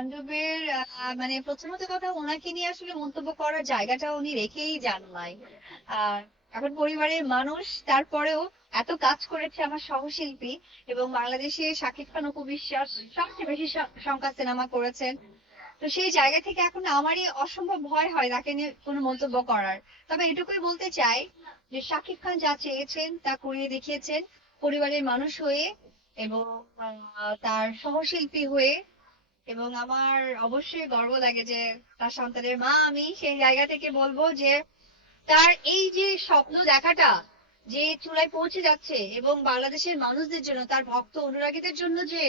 তাণ্ডবের মানে প্রথমত কথা ওনাকে নিয়ে আসলে মন্তব্য করার জায়গাটা উনি রেখেই যান নাই। আহ এখন পরিবারের মানুষ তারপরেও এত কাজ করেছে আমার সহশিল্পী, এবং বাংলাদেশে শাকিব খান, অপু বিশ্বাস সবচেয়ে বেশি সংখ্যা সিনেমা করেছেন। তো সেই জায়গা থেকে এখন আমারই অসম্ভব ভয় হয় তাকে নিয়ে কোনো মন্তব্য করার। তবে এটুকুই বলতে চাই যে শাকিব খান যা চেয়েছেন তা করিয়ে দেখিয়েছেন পরিবারের মানুষ হয়ে, এবং তার সহশিল্পী হয়ে। এবং আমার অবশ্যই গর্ব লাগে যে তার সন্তানের মা আমি, সেই জায়গা থেকে বলবো যে তার এই যে স্বপ্ন দেখাটা যে চূড়ায় পৌঁছে যাচ্ছে, এবং বাংলাদেশের মানুষদের জন্য, তার ভক্ত অনুরাগীদের জন্য যে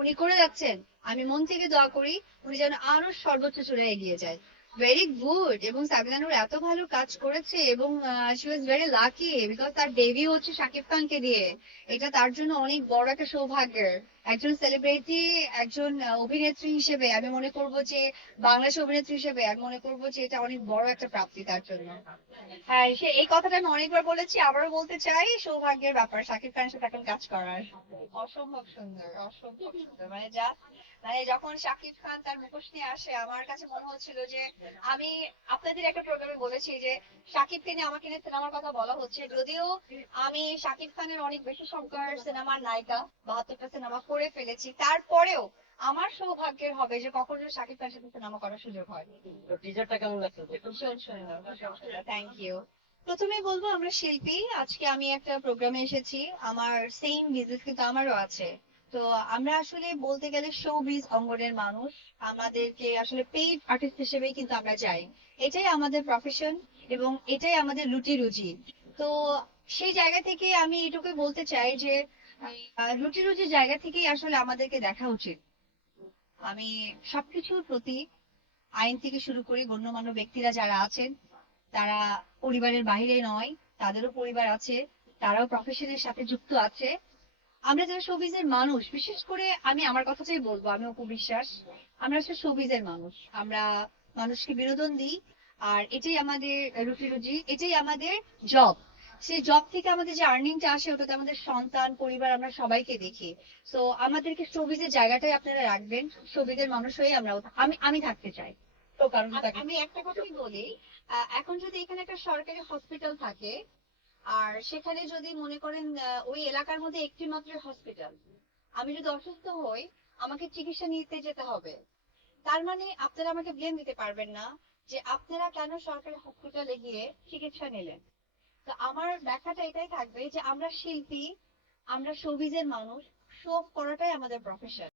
উনি করে যাচ্ছেন, আমি মন থেকে দোয়া করি উনি যেন আরো সর্বোচ্চ চূড়ায় এগিয়ে যায়। Very good. এবং সাবিনা নূর এত ভালো কাজ করেছে, এবং she was very lucky because তার ডেবিউ হচ্ছে শাকিব খানকে দিয়ে। এটা তার জন্য অনেক বড় একটা সৌভাগ্যের। একজন সেলিব্রিটি, একজন অভিনেত্রী হিসেবে আমি মনে করব যে, বাংলাদেশ অভিনেত্রী হিসেবে আমি মনে করব যে এটা অনেক বড় একটা প্রাপ্তি তার জন্য। হ্যাঁ, এই কথাটা আমি অনেকবার বলেছি, আবারও বলতে চাই, সৌভাগ্যের ব্যাপার শাকিব খানের সাথে এখন কাজ করার। অসম্ভব সুন্দর, অসম্ভব সুন্দর। মানে যখন শাকিব খান তার মুখোশ নিয়ে আসে, আমার কাছে মনে হচ্ছিল যে আমি আপনাদের একটা প্রোগ্রামে বলেছি যে শাকিবকে নিয়ে, আমাকে নিয়ে সিনেমার কথা বলা হচ্ছে, যদিও আমি শাকিব খানের অনেক বেশি সংখ্যার সিনেমার নায়িকা, 72টা সিনেমা করে ফেলেছি, তারপরেও আমার সৌভাগ্যের হবে যে কখনো শাকিব খানের সাথে সিনেমা করার সুযোগ হয়। তো টিজারটা কেমন লাগছে? ভীষণ সুন্দর, ভীষণ সুন্দর। Thank you. প্রথমে বলবো আমরা শিল্পী, আজকে আমি একটা প্রোগ্রামে এসেছি, আমার সেম বিজনেস কিন্তু আমারও আছে। তো আমরা আসলে বলতে গেলে শোবিজ অঙ্গনের মানুষ, আমাদেরকে আসলে পেইড আর্টিস্ট হিসেবেই কিন্তু আমরা যাই। এটাই আমাদের প্রফেশন, এবং এটাই আমাদের রুটি রুজি। তো সেই জায়গা থেকে আমি এটুকুই বলতে চাই যে রুটি রুজির জায়গা থেকেই আসলে আমাদেরকে দেখা উচিত। আমি সবকিছুর প্রতি, আইন থেকে শুরু করে গণ্যমান্য ব্যক্তিরা যারা আছেন, তারা পরিবারের বাইরে নয়, তাদেরও পরিবার আছে, তারাও প্রফেশনের সাথে যুক্ত আছে। আমরা যারা শোবিজের মানুষ, বিশেষ করে আমি আমার কথাটাই বলবো, আমি অপু বিশ্বাস, আমরা আসলে শোবিজের মানুষ। আমরা মানুষকে বিনোদন দিই, আর এটাই আমাদের রুটি রুজি, এটাই আমাদের জব। সেই জব থেকে আমাদের যে আর্নিংটা আসে, ওটাতে আমাদের সন্তান, পরিবার, আমরা সবাইকে দেখি। তো আমাদেরকে শোবিজের জায়গাটাই আপনারা রাখবেন, শোবিজের মানুষ হয়ে আমি আমি থাকতে চাই। তো কারণ আমি একটা কথাই বলি, এখন যদি এখানে একটা সরকারি হসপিটাল থাকে, আর সেখানে যদি মনে করেন ওই এলাকার মধ্যে একটি মাত্র হসপিটাল, আমি যদি অসুস্থ হই, আমাকে চিকিৎসা নিতে যেতে হবে, তার মানে আপনারা আমাকে ব্লেম দিতে পারবেন না যে আপনারা কেন সরকারি হসপিটালে গিয়ে চিকিৎসা নিলেন। তো আমার ব্যাখ্যাটা এটাই থাকবে যে আমরা শিল্পী, আমরা শোবিজের মানুষ, শো করাটাই আমাদের প্রফেশন।